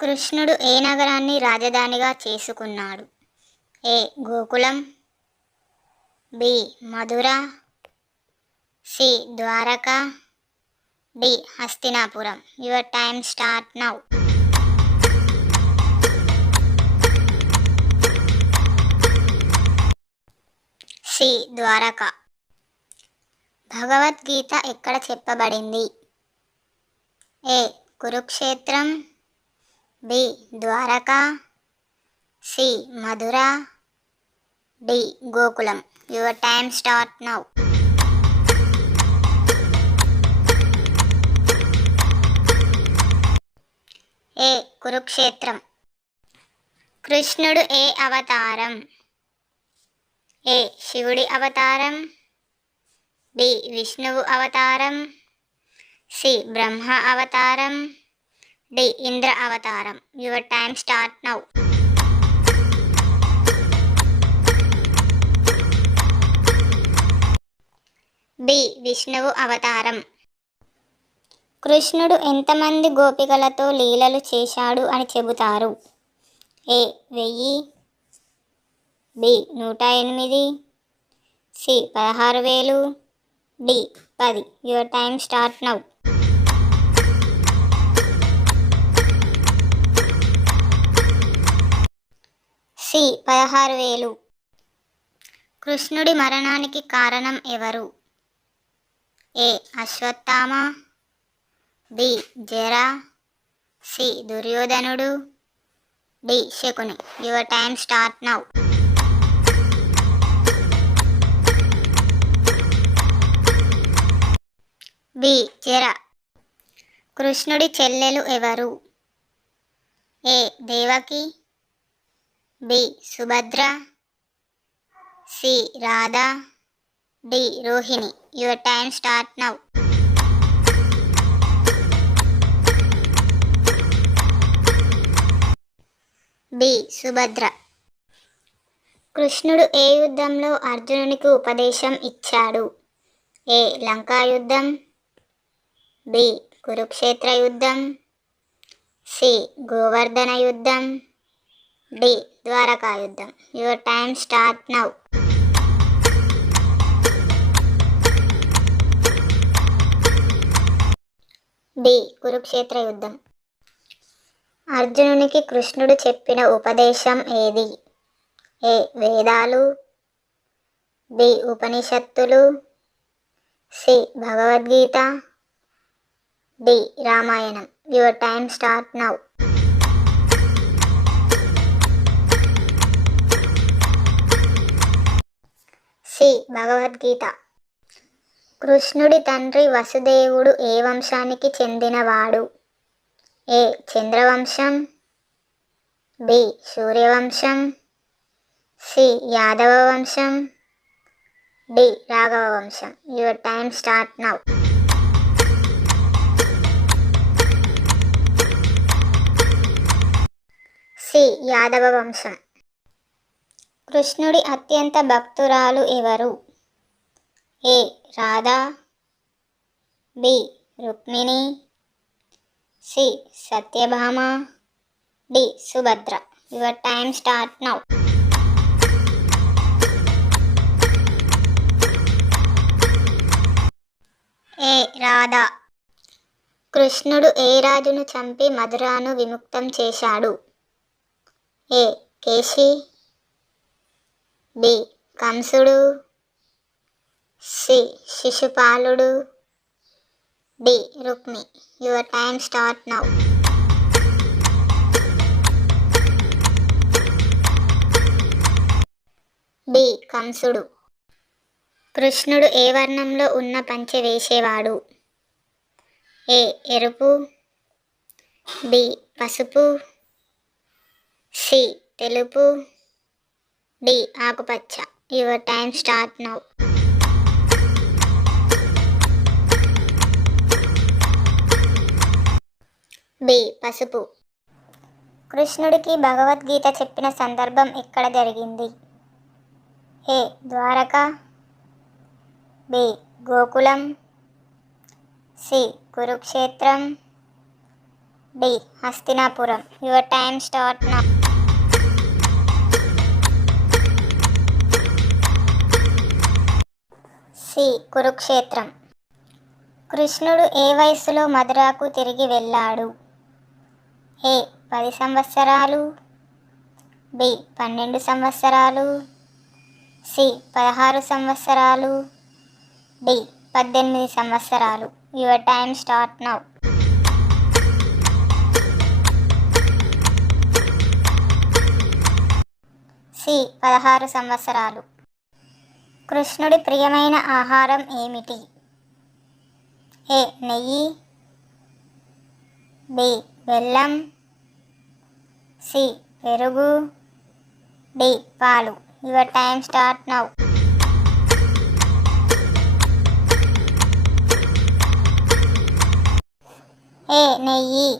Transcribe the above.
కృష్ణుడు ఏ నగరాన్ని రాజధానిగా చేసుకున్నాడు? A. Gokulam, B. Mathura, C. Dwarka, D. Hastinapuram. Your time start now. C. Dwarka. Bhagavad Gita ఎక్కడ చెప్పబడింది? A. Kurukshetra, B. Dwarka, C. Mathura, D. Gokulam. Your time start now. A. Kurukshetra. కృష్ణుడు ఏ అవతారం? ఏ. శివుడి అవతారం, బి. విష్ణువు అవతారం, సి. బ్రహ్మ అవతారం, డి. ఇంద్ర అవతారం. Your time start now. B. విష్ణువు అవతారం. కృష్ణుడు ఎంతమంది గోపికలతో లీలలు చేశాడు అని చెబుతారు? A. 1000, B. 108, C. 16,000, D. 10. Your time start now. C. 16,000. కృష్ణుడి మరణానికి కారణం ఎవరు? A. Ashwatthama, B. Jara, C. దుర్యోధనుడు, D. Shakuni. Your time start now. B. Jara. కృష్ణుడి చెల్లెలు ఎవరు? A. Devaki, B. Subhadra, C. Radha, D. Rohini. Your time start now. B. Subhadra. కృష్ణుడు ఏ యుద్ధంలో అర్జునునికి ఉపదేశం ఇచ్చాడు? ఏ. లంకా యుద్ధం, బి. కురుక్షేత్ర యుద్ధం, సి. గోవర్ధన యుద్ధం, డి. ద్వారకా యుద్ధం. Your time start now. D. Kurukshetra యుద్ధం. అర్జునునికి కృష్ణుడు చెప్పిన ఉపదేశం ఏది? ఏ. వేదాలు, బి. ఉపనిషత్తులు, C. Bhagavad Gita, D. Ramayana. Your time start now. C. Bhagavad Gita. కృష్ణుడి తండ్రి వసుదేవుడు ఏ వంశానికి చెందినవాడు? ఏ. చంద్రవంశం, బి. సూర్యవంశం, సి. యాదవ వంశం, డి. రాఘవ వంశం. Your time start now. C. Yadava వంశం. కృష్ణుడి అత్యంత భక్తురాలు ఎవరు? A. Radha, B. Rukmini, C. Satyabhama, D. Subhadra. Your time start now. A. Radha. కృష్ణుడు ఏ రాజును చంపి మధురాను విముక్తం చేశాడు? ఏ. కేశి, బి. కంసుడు, సి. శిశుపాలుడు, D. Rukmi. Your time start now. B. కంసుడు. కృష్ణుడు ఏ వర్ణంలో ఉన్న పంచె వేసేవాడు? ఏ. ఎరుపు, బి. పసుపు, సి. తెలుపు, డి. ఆకుపచ్చ. Your time start now. B. పసుపు. కృష్ణుడికి భగవద్గీత చెప్పిన సందర్భం ఎక్కడ జరిగింది? A. Dwarka, B. Gokulam, C. Kurukshetra, D Hastinapuram. Your time start now. C Kurukshetra. కృష్ణుడు ఏ వయస్సులో మధురకు తిరిగి వెళ్ళాడు? ఏ 10 సంవత్సరాలు, బి 12 సంవత్సరాలు, సి 16 సంవత్సరాలు, డి 18 సంవత్సరాలు. Your time start now. C 16 సంవత్సరాలు. కృష్ణుడి ప్రియమైన ఆహారం ఏమిటి? ఏ నెయ్యి, బి బెల్లం, సి పెరుగు, డి పాలు. Your time start now. A నెయ్యి.